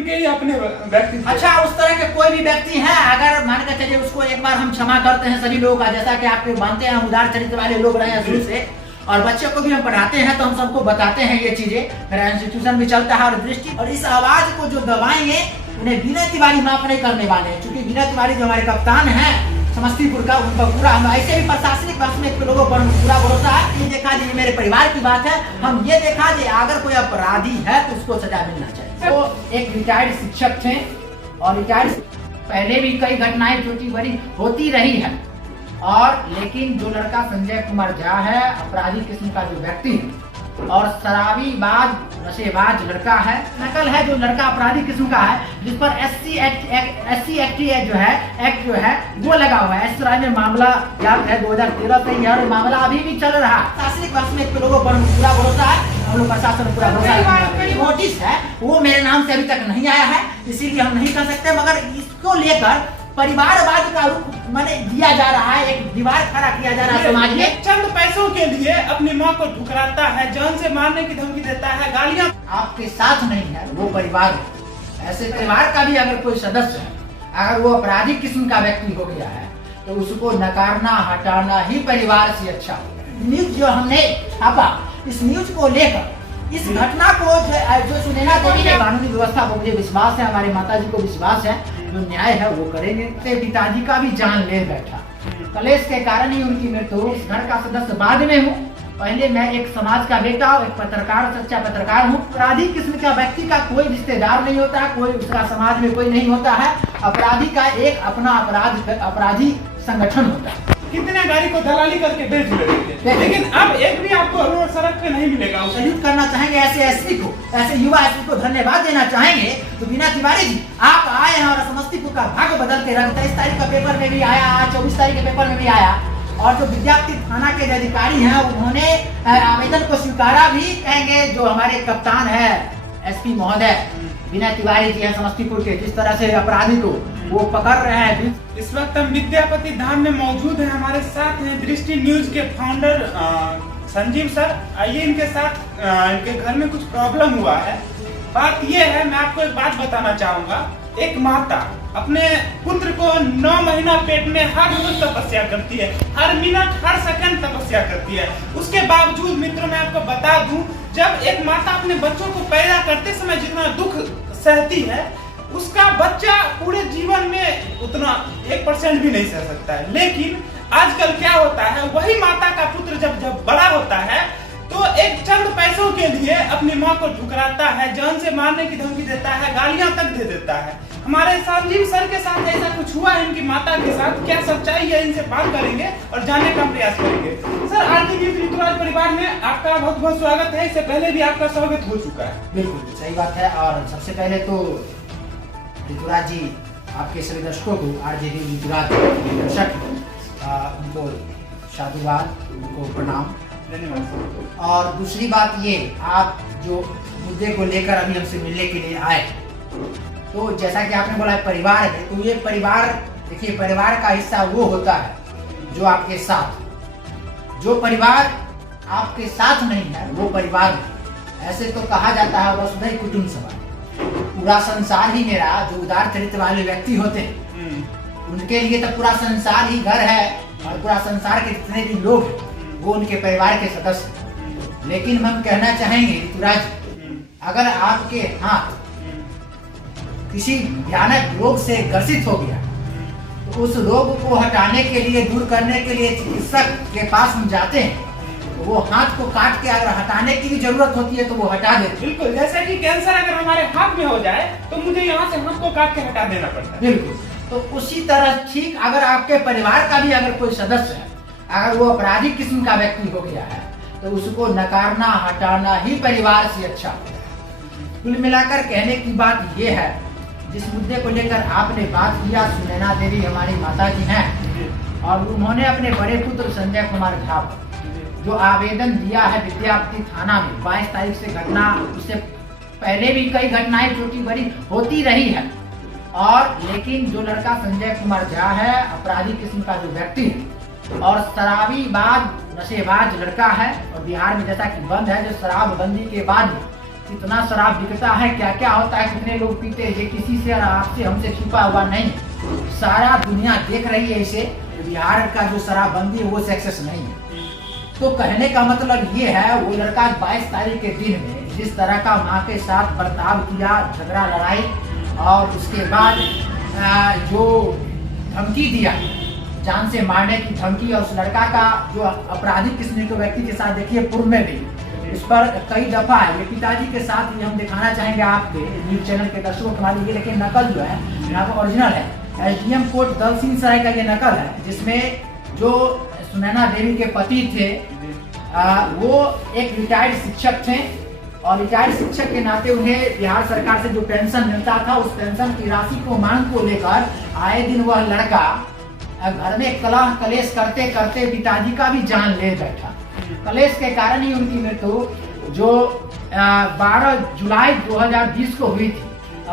उनके ही अपने व्यक्ति। अच्छा, उस तरह के कोई भी व्यक्ति है, अगर मान के चलिए उसको एक बार हम क्षमा करते हैं सभी लोगों का, जैसा कि आपके मानते हैं उदार चरित्र वाले लोग रहे हैं शुरू से, और बच्चे को भी हम पढ़ाते हैं तो हम सबको बताते हैं ये चीजें, मेरा इंस्टीट्यूशन भी चलता है। और दृष्टि और इस आवाज को जो दबाएंगे उन्हें विनय तिवारी माफ नहीं करने वाले हैं, क्योंकि विनय तिवारी जो हमारे कप्तान है समस्तीपुर का, उनका पूरा हम ऐसे भी प्रशासनिक वर्ष में लोगों पर पूरा भरोसा है। ये देखा जी, मेरे परिवार की बात है, हम ये देखा जी अगर कोई अपराधी है तो उसको सजा मिलना चाहिए। तो एक रिटायर्ड शिक्षक थे और रिटायर्ड पहले भी कई घटनाएं छोटी बड़ी होती रही है, और लेकिन जो लड़का संजय कुमार झा है अपराधी किस्म का जो व्यक्ति है और शराबी बाज नशेबाज लड़का है, नकल है जो लड़का अपराधी किस्म का है, जिस पर एससी एक्ट जो है वो लगा हुआ है। इस तरह में मामला याद है 2013 से यह मामला अभी भी चल रहा है। प्रशासनिक वर्ष में लोगों पर पूरा भरोसा है, हम लोग प्रशासन पूरा भरोसा। नोटिस है वो मेरे नाम से अभी तक नहीं आया है, इसीलिए हम नहीं कर सकते, मगर इसको लेकर परिवारवाद का रूप मैंने दिया जा रहा है, एक दीवार खड़ा किया जा रहा है समाज में। चंद पैसों के लिए अपनी माँ को ठुकराता है, जान से मारने की धमकी देता है, गालियाँ आपके साथ नहीं है वो परिवार है। ऐसे परिवार का भी अगर कोई सदस्य है, अगर वो अपराधी किस्म का व्यक्ति हो गया है तो उसको नकारना हटाना ही परिवार से अच्छा होगा। न्यूज जो हमने छापा, इस न्यूज को लेकर इस घटना को जो सुनैना देवी ने कानूनी व्यवस्था को मुझे विश्वास है, हमारे माता जी को विश्वास है, जो न्याय है वो करेंगे। पिताजी का भी जान ले बैठा, कलेश के कारण ही उनकी मृत्यु। इस घर का सदस्य बाद में हूँ, पहले मैं एक समाज का बेटा और एक पत्रकार, सच्चा पत्रकार हूँ। अपराधी किस्म का व्यक्ति का कोई रिश्तेदार नहीं होता है, कोई उसका समाज में कोई नहीं होता है। अपराधी का एक अपना अपराधी संगठन होता है। कितने गाड़ी को दलाली करके बेच लेते थे, लेकिन अब एक भी आपको रोड सड़क पे नहीं मिलेगा। सैल्यूट करना चाहेंगे ऐसे एसपी को, ऐसे युवा एसपी को धन्यवाद देना चाहेंगे। तो विनय तिवारी जी आप आए हैं और समस्तीपुर का भाग्य बदल के रख। 23 तारीख का पेपर में भी आया, 24 तारीख के पेपर में भी आया, और जो विद्यार्थी थाना के अधिकारी हैं उन्होंने आवेदन को स्वीकारा भी। कहेंगे जो हमारे कप्तान है एसपी महोदय विनय तिवारी जी हैं समस्तीपुर के, जिस तरह से अपराधी को वो पकड़ रहे हैं। इस वक्त हम विद्यापति धाम में मौजूद हैं, हमारे साथ हैं दृष्टि न्यूज के फाउंडर संजीव सर। आइए इनके साथ, इनके घर में कुछ प्रॉब्लम हुआ है। बात ये है, मैं आपको एक बात बताना चाहूंगा। एक माता अपने पुत्र को 9 महीना पेट में हर रोज तपस्या करती है, हर मिनट हर सेकंड तपस्या करती है। उसके बावजूद मित्रों मैं आपको बता दूं, जब एक माता अपने बच्चों को पैदा करते समय जितना दुख सहती है, उसका बच्चा पूरे जीवन में उतना 1% भी नहीं सह सकता है। लेकिन आजकल क्या होता है, वही माता का पुत्र जब बड़ा होता है तो एक चंद पैसों के लिए अपनी माँ को ठुकराता है, जान से मारने की धमकी देता है, गालियां तक दे देता है। हमारे संजीव सर के साथ ऐसा कुछ हुआ है इनकी माता के साथ, क्या सच्चाई है, इनसे बात करेंगे और जानने का प्रयास करेंगे। सर, आरती न्यूज ऋतुराज परिवार में आपका बहुत बहुत स्वागत है। इससे पहले भी आपका स्वागत हो चुका है। बिल्कुल सही बात है, और सबसे पहले तो ऋतुराज जी आपके सभी दर्शकों को, आरजेडी ऋतुराज दर्शक उनको साधुवाद, उनको प्रणाम, धन्यवाद। और दूसरी बात ये, आप जो मुद्दे को लेकर अभी हमसे मिलने के लिए आए, तो जैसा कि आपने बोला परिवार है, तो ये परिवार देखिए, परिवार का हिस्सा वो होता है जो आपके साथ, जो परिवार आपके साथ नहीं है वो परिवार नहीं। ऐसे तो कहा जाता है वसुधैव कुटुम्बकम, पूरा संसार ही मेरा। जो उदार चरित्र वाले व्यक्ति होते हैं उनके लिए तो पूरा संसार ही घर है, और पूरा संसार के जितने भी लोग हैं वो उनके परिवार के सदस्य। लेकिन हम कहना चाहेंगे ऋतुराज, अगर आपके हाथ किसी भयानक रोग से ग्रसित हो गया तो उस रोग को हटाने के लिए, दूर करने के लिए चिकित्सक के पास हम जाते हैं, तो वो हाथ को काट के अगर हटाने की भी जरूरत होती है तो वो हटा देते। बिल्कुल, जैसे कि कैंसर अगर हमारे हाथ में हो जाए तो मुझे यहाँ से हाथ को काट के हटा देना पड़ता है। बिल्कुल, तो उसी तरह ठीक अगर आपके परिवार का भी अगर कोई सदस्य है, अगर वो अपराधी किस्म का व्यक्ति हो गया है तो उसको नकारना हटाना ही परिवार से अच्छा होता है। कुल मिलाकर कहने की बात ये है, जिस मुद्दे को लेकर आपने बात किया, सुनैना देवी हमारी माता जी हैं, और उन्होंने अपने बड़े पुत्र संजय कुमार झा जो आवेदन दिया है विद्यापति थाना में 22 तारीख से घटना, उससे पहले भी कई घटनाएं छोटी बड़ी होती रही है, और लेकिन जो लड़का संजय कुमार झा है अपराधी किस्म का जो व्यक्ति है और शराबी बाज नशेबाज लड़का है, और बिहार में जैसा कि बंद है, जो शराब बंदी के बाद कितना शराब बिकता है, क्या क्या होता है, कितने लोग पीते हैं, ये किसी से और आपसे हमसे छुपा हुआ नहीं। सारा दुनिया देख रही है इसे। बिहार का जो शराबबंदी है वो सक्सेस नहीं है। तो कहने का मतलब ये है, वो लड़का 22 तारीख के दिन में जिस तरह का माँ के साथ बर्ताव किया, झगड़ा लड़ाई, और उसके बाद जो धमकी दिया, जान से मारने की धमकी, और उस लड़का का जो आपराधिक किस्म के व्यक्ति के साथ देखिए पूर्व में भी इस पर कई दफा है। ये पिताजी के साथ भी हम दिखाना चाहेंगे आपके न्यूज चैनल के दर्शकों के लिए। लेकिन नकल जो है यहाँ पर ओरिजिनल है, एसडीएम कोर्ट दलसिंह सराय का ये नकल है, जिसमें जो सुनैना देवी के पति थे वो एक रिटायर्ड शिक्षक थे, और रिटायर्ड शिक्षक के नाते उन्हें बिहार सरकार से जो पेंशन मिलता था, उस पेंशन की राशि को मांग को लेकर आए दिन वह लड़का घर में कलह कलेश करते करते पिताजी का भी जान ले बैठा। कलेश के कारण ही उनकी मृत्यु जो 12 जुलाई 2020 को हुई थी।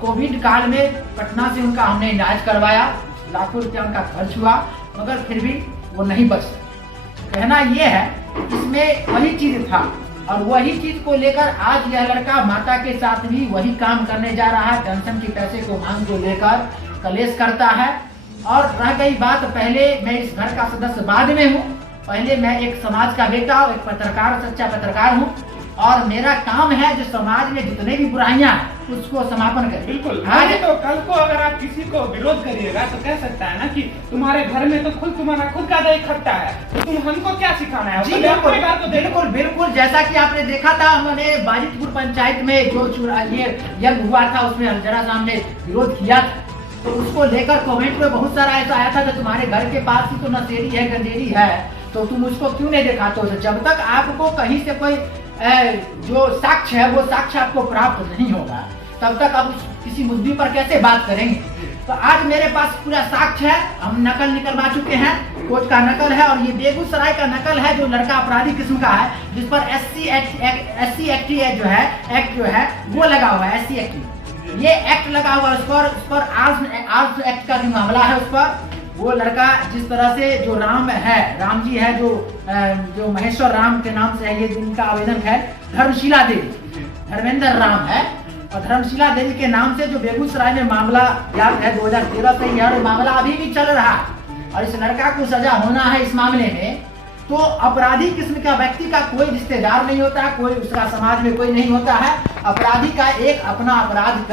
कोविड काल में पटना से उनका हमने इलाज करवाया, लाखों रुपया उनका खर्च हुआ, मगर फिर भी वो नहीं बच सके। कहना यह है, इसमें वही चीज था, और वही चीज को लेकर आज यह लड़का माता के साथ भी वही काम करने जा रहा है। पेंशन के पैसे को मांग को लेकर कलेश करता है। और रह गई बात, पहले मैं इस घर का सदस्य बाद में हूँ, पहले मैं एक समाज का बेटा, एक पत्रकार, सच्चा पत्रकार हूँ, और मेरा काम है जो समाज में जितने भी बुराइयां हैं उसको समापन करें। बिल्कुल। आज तो कल को अगर आप किसी को विरोध करिएगा तो कह सकता है ना कि तुम्हारे घर में तो तुम्हारा खुद का दही खट्टा है, तो तुम हमको क्या सिखाना है। जी बिल्कुल बिल्कुल, जैसा कि आपने देखा था, हमने बाजितपुर पंचायत में जो ये यज्ञ हुआ था उसमें जरा सा हमने विरोध किया था, तो उसको लेकर कमेंट में बहुत सारा ऐसा आया था कि तुम्हारे घर के पास ही तो नशेड़ी है, गंजेड़ी है, तो तुम उसको क्यों नहीं दिखाते हो। जब तक आपको कहीं से कोई जो साक्ष्य है वो साक्ष्य आपको प्राप्त नहीं होगा, तब तक आप किसी मुद्दे पर कैसे बात करेंगे। तो आज मेरे पास पूरा साक्ष्य है, हम नकल निकलवा चुके हैं, कोर्ट का नकल है, और ये बेगूसराय का नकल है, जो लड़का अपराधी किस्म का है, जिस पर SC एक्ट जो है वो लगा हुआ है। SC एक्ट, ये एक्ट लगा हुआ है, उस पर आर्म्स एक्ट का जो मामला है, उस पर वो लड़का जिस तरह से जो राम जी है, जो महेश्वर राम के नाम से है, ये जिनका आवेदन है, धर्मशिला देवी, धर्मेंद्र राम है, और धर्मशिला देवी के नाम से जो बेगूसराय में मामला याद है 2013 से यह मामला अभी भी चल रहा है, और इस लड़का को सजा होना है इस मामले में। तो अपराधी किस्म का व्यक्ति का कोई रिश्तेदार नहीं होता है, कोई उसका समाज में कोई नहीं होता है। अपराधी का एक अपना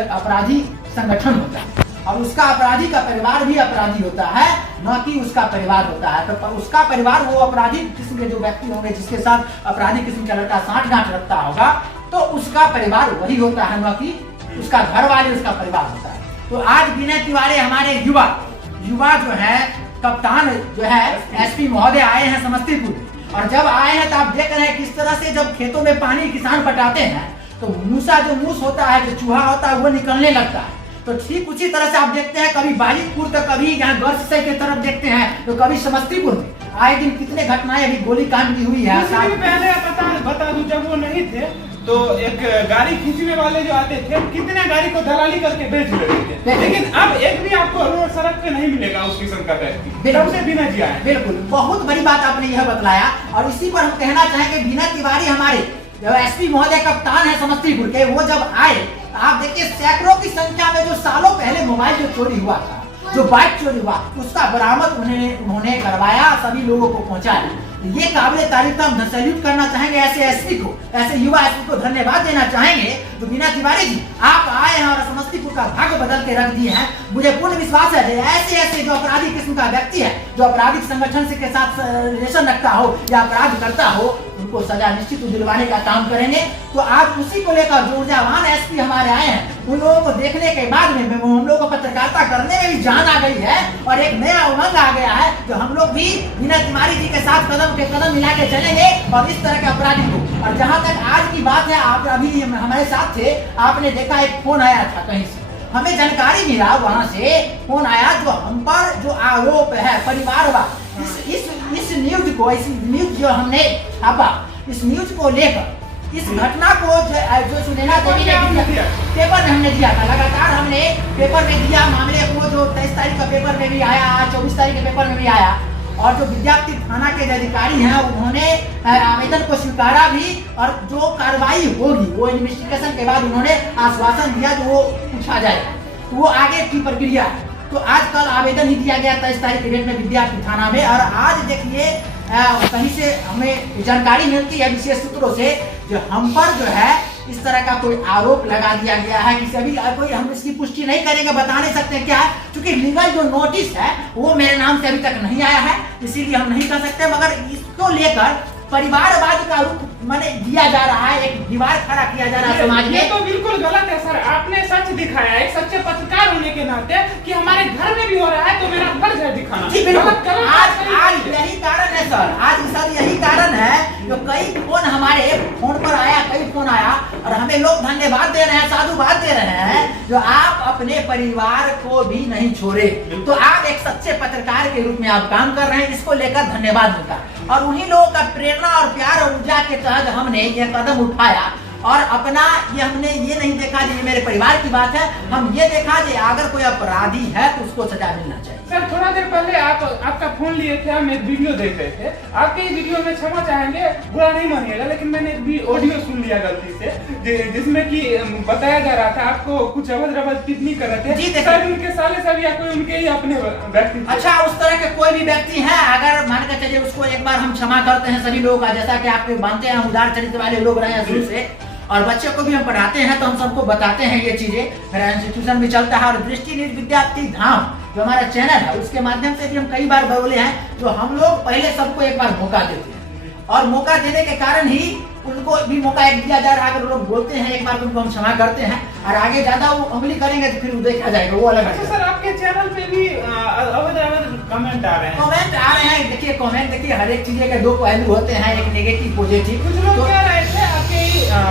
अपराधी संगठन होता है, और उसका अपराधी का परिवार भी अपराधी होता है, न कि उसका परिवार होता है। तो उसका परिवार वो अपराधी किस्म के जो व्यक्ति होंगे, जिसके साथ अपराधी किस्म का लड़का साठ-गांठ रखता होगा, तो उसका परिवार वही होता है, न कि उसका घर वाले उसका परिवार होता है। तो आज विनय तिवारी हमारे युवा जो है, कप्तान जो है SP महोदय आए हैं समस्तीपुर, और जब आए हैं तो आप देख रहे हैं किस तरह से जब खेतों में पानी किसान पटाते हैं तो मूसा जो मूस होता है, जो चूहा होता है, वो निकलने लगता है। तो ठीक उसी तरह से आप देखते हैं, कभी बाजितपुर तो कभी यहाँ गर्ल्स की तरफ देखते हैं, तो कभी समस्तीपुर में आए दिन कितने घटनाएं अभी गोली कांड की हुई है। पहले बता दूं, जब वो नहीं थे तो एक गाड़ी खींचने वाले जो आते थे, कितने गाड़ी को दलाली करके बेच लेते थे, लेकिन अब एक भी आपको रोड सड़क पे नहीं मिलेगा उस किस्म का व्यक्ति, सबसे बिना जिया है। बिल्कुल, बहुत बड़ी बात आपने यह बतलाया, और इसी पर हम कहना चाहेंगे, विनय तिवारी हमारे जो SP महोदय कप्तान है समस्तीपुर के, वो जब आए, आप देखिए सैकड़ों की संख्या में जो सालों पहले मोबाइल जो चोरी हुआ था, जो बाइक चोरी हुआ, उसका बरामद उन्होंने करवाया, सभी लोगों को पहुंचाया। ये काबिल तारीफ, हम सैल्यूट करना चाहेंगे ऐसे SP को, ऐसे युवा SP को धन्यवाद देना चाहेंगे। तो विनय तिवारी जी, आप आए हैं और समस्तीपुर का भाग्य बदल के रख दिए हैं। मुझे पूर्ण विश्वास है ऐसे जो अपराधी किस्म का व्यक्ति है, जो आपराधिक संगठन से के साथ रिलेशन रखता हो या अपराध करता हो, उनको सजा निश्चित दिलवाने का काम करेंगे। तो आज उसी को लेकर जो ऊर्जावान SP हमारे आए हैं, उन लोगों को देखने के बाद में हम लोगों को पत्रकारिता करने में भी जान आ गई है, और एक नया उमंग आ गया है, जो हम लोग भी विनय तिवारी जी के साथ कदम के कदम मिला के चलेंगे, और इस तरह के अपराधी को। और जहाँ तक आज की बात है, आप अभी हमारे साथ थे, आपने देखा एक फोन आया था कहीं से, हमें जानकारी मिला, वहाँ से फोन आया, जो हम पर जो आरोप है परिवारवाद, इस न्यूज जो हमने छापा, इस न्यूज को लेकर, इस घटना को जो सुनैना देवी ने पेपर में हमने दिया था, लगातार हमने पेपर में दिया मामले को, जो 23 तारीख का पेपर में भी आया, 24 तारीख के पेपर में भी आया, और जो विद्यापति थाना के जो अधिकारी हैं उन्होंने आवेदन को स्वीकारा भी, और जो कार्रवाई होगी वो इन्वेस्टिगेशन के बाद उन्होंने आश्वासन दिया जो वो पूछा जाएगा, तो वो आगे की प्रक्रिया है। तो आज कल आवेदन ही दिया गया 23 तारीख के डेट में विद्यापति थाना में, और आज देखिए कहीं से हमें जानकारी मिलती है विशेष सूत्रों से जो हम पर जो है इस तरह का कोई आरोप लगा दिया गया है कि अभी कोई हम इसकी पुष्टि नहीं करेंगे, बता नहीं सकते क्या है, क्योंकि लीगल जो नोटिस है वो मेरे नाम से अभी तक नहीं आया है, इसीलिए हम नहीं कर सकते। मगर इसको लेकर परिवारवाद का रूप माने दिया जा रहा है, एक दीवार खड़ा किया जा रहा है समाज में। ये तो बिल्कुल गलत है सर, आपने सच दिखाया है एक सच्चे पत्रकार होने के नाते कि हमारे घर में भी हो रहा है, तो मेरा फर्ज है दिखाना। जी बिल्कुल, आज यही कारण है सर, आज यही कारण है जो कई फोन हमारे फोन पर आया, कई फोन आया और हमें लोग धन्यवाद दे रहे हैं, साधुवाद दे रहे हैं जो आप अपने परिवार को भी नहीं छोड़े, तो आप एक सच्चे पत्रकार के रूप में आप काम कर रहे हैं, इसको लेकर धन्यवाद मिलता। और उन्हीं लोगों का प्रेरणा और प्यार और ऊर्जा के तहत हमने ये कदम उठाया और अपना ये हमने ये नहीं देखा कि ये मेरे परिवार की बात है, हम ये देखा कि अगर कोई अपराधी है तो उसको सजा मिलना चाहिए। सर थोड़ा देर पहले आपका फोन लिए थे, हम एक वीडियो देख रहे थे, आपके वीडियो में क्षमा चाहेंगे, बुरा नहीं मानिएगा, लेकिन मैंने एक ऑडियो सुन लिया गलती से जिसमें कि बताया जा रहा था आपको कुछ अभद्र टिप्पणी कर रहे थे। जी सर उनके साले सब या कोई उनके ही अपने व्यक्ति। अच्छा, उस तरह के कोई भी व्यक्ति है अगर मान कर चलिए उसको एक बार हम क्षमा करते हैं सभी लोग, जैसा कि आप मानते हैं हम उदार चरित्र वाले लोग रहे हैं शुरू से, और बच्चों को भी हम पढ़ाते हैं तो हम सबको बताते हैं ये चीजें, मेरा इंस्टीट्यूशन भी चलता है। और दृष्टि न्यूज विद्यापति धाम जो हमारा चैनल है उसके माध्यम से भी हम कई बार बोले हैं, जो हम लोग पहले सबको एक बार मौका देते हैं और मौका देने के कारण ही उनको भी मौका एक दिया जा रहा है। अगर लोग बोलते हैं एक बार तो उनको हम क्षमा करते हैं, और आगे ज्यादा वो अमली करेंगे तो फिर देखा जाएगा, वो अलग है। सर आपके चैनल पे भी कमेंट आ रहे हैं, कमेंट आ रहे हैं, देखिए कमेंट देखिए हर एक चीज के दो पहलू होते हैं, एक नेगेटिव पॉजिटिव। कुछ लोग कह रहे थे आपके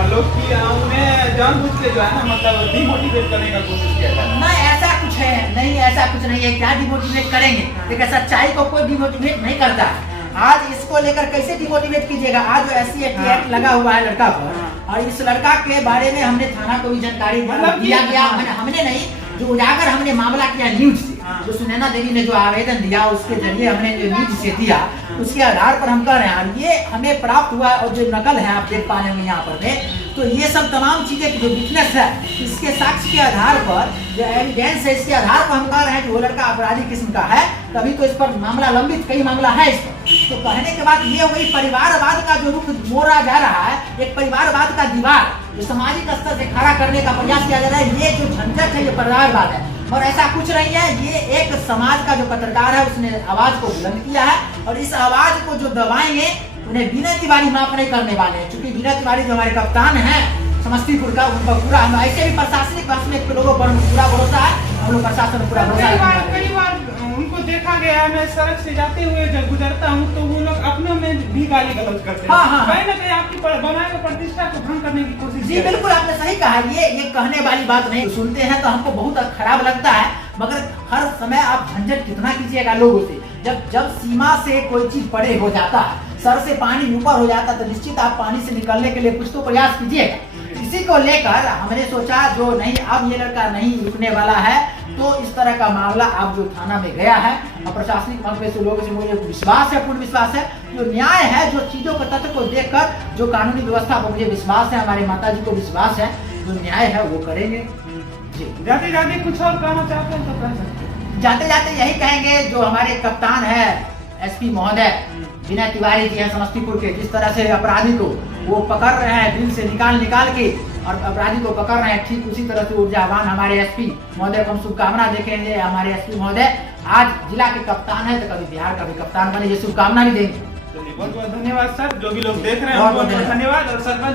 लोग की उन्हें जानबूझ के जो है ना मतलब डिमोटिवेट करने का कोशिश किया जाए। नहीं ऐसा कुछ है नहीं, ऐसा कुछ नहीं है, क्या डिमोटिवेट करेंगे, देखिए सच्चाई को कोई डिमोटिवेट नहीं करता। आज इसको लेकर कैसे डिमोटिवेट कीजिएगा, आज जो SC एक्ट लगा हुआ है लड़का पर, और इस लड़का के बारे में हमने थाना को भी जानकारी दिया गया, हमने नहीं जो उजागर हमने मामला किया न्यूज से, जो सुनैना देवी ने जो आवेदन दिया उसके जरिए हमने जो न्यूज से दिया उसके आधार पर हम कह रहे हैं, ये हमें प्राप्त हुआ और जो नकल है आप देख पा रहे हैं यहाँ पर में, तो ये सब तमाम चीजें जो विटनेस है इसके साक्ष्य के आधार पर जो एविडेंस है इसके आधार पर हम कह रहे हैं कि वो लड़का अपराधी किस्म का है, तभी तो इस पर मामला लंबित कई मामला है इस पर। तो कहने के बाद ये वही परिवारवाद का जो रुख मोड़ा जा रहा है, एक परिवारवाद का दीवार जो सामाजिक स्तर से खड़ा करने का प्रयास किया जा रहा है, ये जो झंझट है ये परिवारवाद है और ऐसा कुछ नहीं है। ये एक समाज का जो पत्रकार है उसने आवाज को बुलंद किया है और इस आवाज को जो दबाएंगे उन्हें विनय तिवारी माफ नहीं करने वाले हैं, क्योंकि विनय तिवारी जो हमारे कप्तान है समस्तीपुर का, उनका पूरा हम ऐसे भी प्रशासनिक पक्ष में लोगों पर पूरा भरोसा है, हम लोग प्रशासन में पूरा भरोसा है। कई बार उनको देखा गया है, मैं सड़क से जाते हुए जब गुजरता हूँ तो वो लोग अपने में भी गाली गलौज करते हैं। कहीं ना कहीं आपकी बनाए हुए प्रतिष्ठा को भंग करने की कोशिश। जी बिल्कुल आपने सही कहा, ये कहने वाली बात नहीं, सुनते हैं तो हमको बहुत खराब लगता है, मगर हर समय आप झंझट कितना कीजिएगा लोगों से। जब सीमा से कोई चीज परे हो जाता है, सर से पानी ऊपर हो जाता है, तो निश्चित आप पानी से निकलने के लिए कुछ तो प्रयास कीजिएगा। इसी को लेकर हमने सोचा जो नहीं अब ये लड़का नहीं रुकने वाला है, तो इस तरह का मामला अब जो थाना में गया है और प्रशासनिक मामले से लोगों से मुझे विश्वास है, पूर्ण विश्वास है, जो न्याय है, जो चीजों के तथ्य को देखकर जो कानूनी व्यवस्था पर मुझे विश्वास है, हमारे माता जी को विश्वास है, जो न्याय है वो करेंगे। जी जाते जाते कुछ और कहना चाहते हैं तो कह सकते हैं। जाते जाते यही कहेंगे जो हमारे कप्तान है SP महोदय विनय तिवारी जी हैं समस्तीपुर के, जिस तरह से अपराधी को वो पकड़ रहे हैं दिल से निकाल के और अपराधी को पकड़ रहे हैं, ठीक उसी तरह से ऊर्जावान हमारे SP महोदय को हम शुभकामना देखेंगे। हमारे SP महोदय आज जिला के कप्तान है तो कभी बिहार का भी कप्तान बने, ये शुभकामना भी देंगे। बहुत बहुत धन्यवाद सर, जो भी लोग देख रहे हैं बहुत बहुत धन्यवाद। और सरपंच